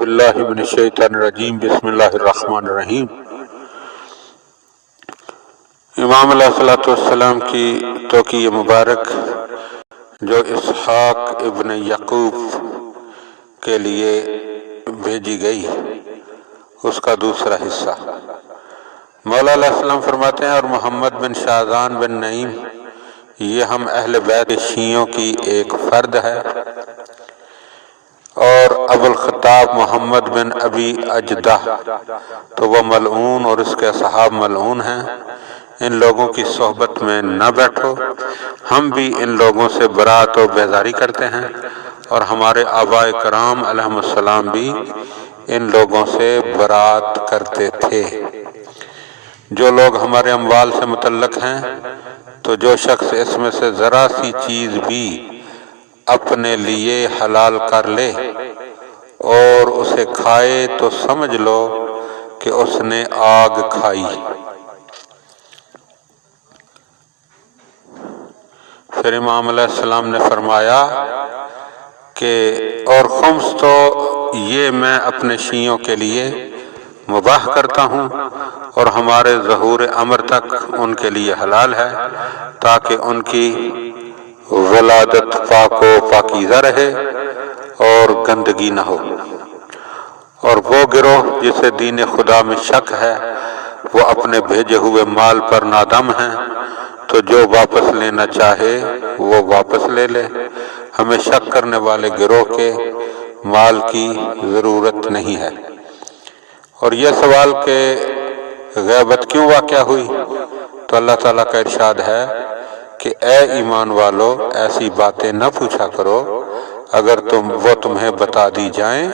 باللہ من الشیطان الرجیم بسم اللہ الرحمن الرحیم۔ امام علیہ الصلوۃ والسلام کی توقیع مبارک جو اسحاق ابن یعقوب کے لیے بھیجی گئی، اس کا دوسرا حصہ۔ مولا علیہ السلام فرماتے ہیں، اور محمد بن شاذان بن نعیم یہ ہم اہل بیت شیعوں کی ایک فرد ہے، اور ابو الخطاب محمد بن ابی اجدہ تو وہ ملعون اور اس کے اصحاب ملعون ہیں، ان لوگوں کی صحبت میں نہ بیٹھو۔ ہم بھی ان لوگوں سے برات و بیزاری کرتے ہیں، اور ہمارے آباء کرام علیہم السلام بھی ان لوگوں سے برات کرتے تھے۔ جو لوگ ہمارے اموال سے متعلق ہیں، تو جو شخص اس میں سے ذرا سی چیز بھی اپنے لیے حلال کر لے اور اسے کھائے تو سمجھ لو کہ اس نے آگ کھائی۔ پھر امام علیہ السلام نے فرمایا کہ اور خمس تو یہ میں اپنے شیعوں کے لیے مباح کرتا ہوں، اور ہمارے ظہور امر تک ان کے لیے حلال ہے، تاکہ ان کی ولادت پاک و پاکیزہ رہے اور گندگی نہ ہو۔ اور وہ گروہ جسے دین خدا میں شک ہے، وہ اپنے بھیجے ہوئے مال پر نادم ہیں، تو جو واپس لینا چاہے وہ واپس لے لے۔ ہمیں شک کرنے والے گروہ کے مال کی ضرورت نہیں ہے۔ اور یہ سوال کہ غیبت کیوں واقع ہوئی، تو اللہ تعالیٰ کا ارشاد ہے کہ اے ایمان والو، ایسی باتیں نہ پوچھا کرو، اگر وہ تمہیں بتا دی جائیں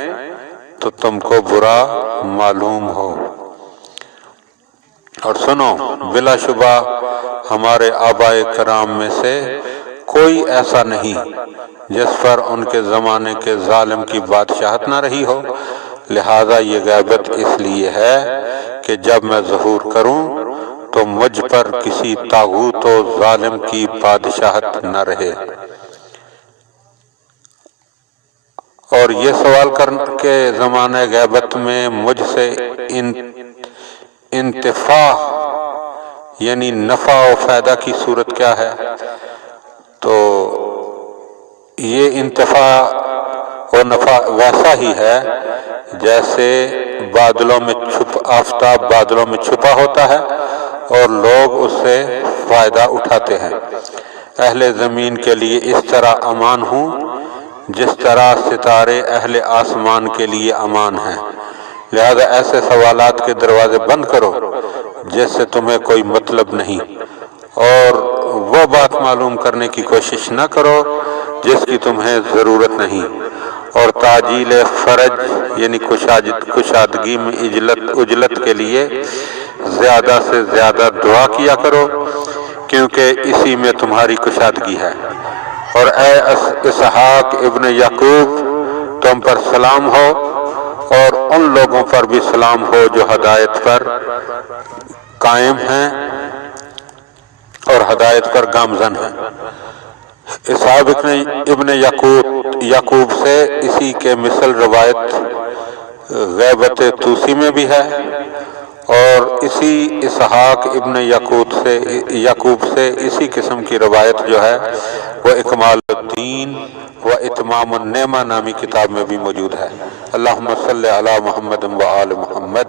تو تم کو برا معلوم ہو۔ اور سنو، بلا شبہ ہمارے آباء کرام میں سے کوئی ایسا نہیں جس پر ان کے زمانے کے ظالم کی بادشاہت نہ رہی ہو، لہذا یہ غیبت اس لیے ہے کہ جب میں ظہور کروں تو مجھ پر کسی طاغوت و ظالم کی بادشاہت نہ رہے۔ اور یہ سوال کر کے زمانہ غیبت میں مجھ سے انتفاع یعنی نفع و فائدہ کی صورت کیا ہے، تو یہ انتفاع و نفع ویسا ہی ہے جیسے آفتاب بادلوں میں چھپا ہوتا ہے اور لوگ اس سے فائدہ اٹھاتے ہیں۔ اہل زمین کے لیے اس طرح امان ہوں جس طرح ستارے اہل آسمان کے لیے امان ہیں، لہذا ایسے سوالات کے دروازے بند کرو جس سے تمہیں کوئی مطلب نہیں، اور وہ بات معلوم کرنے کی کوشش نہ کرو جس کی تمہیں ضرورت نہیں، اور تعجیل فرج یعنی کشادگی میں عجلت کے لیے زیادہ سے زیادہ دعا کیا کرو، کیونکہ اسی میں تمہاری کشادگی ہے۔ اور اے اسحاق ابن یعقوب، تم پر سلام ہو، اور ان لوگوں پر بھی سلام ہو جو ہدایت پر قائم ہیں اور ہدایت پر گامزن ہیں۔ اسحاق ابن یعقوب سے اسی کے مثل روایت غیبت توسی میں بھی ہے، اور اسی اسحاق ابن یعقوب سے اسی قسم کی روایت جو ہے وہ اکمال الدین و اتمام النعمہ نامی کتاب میں بھی موجود ہے۔ اللہم صلی علی محمد و آل محمد۔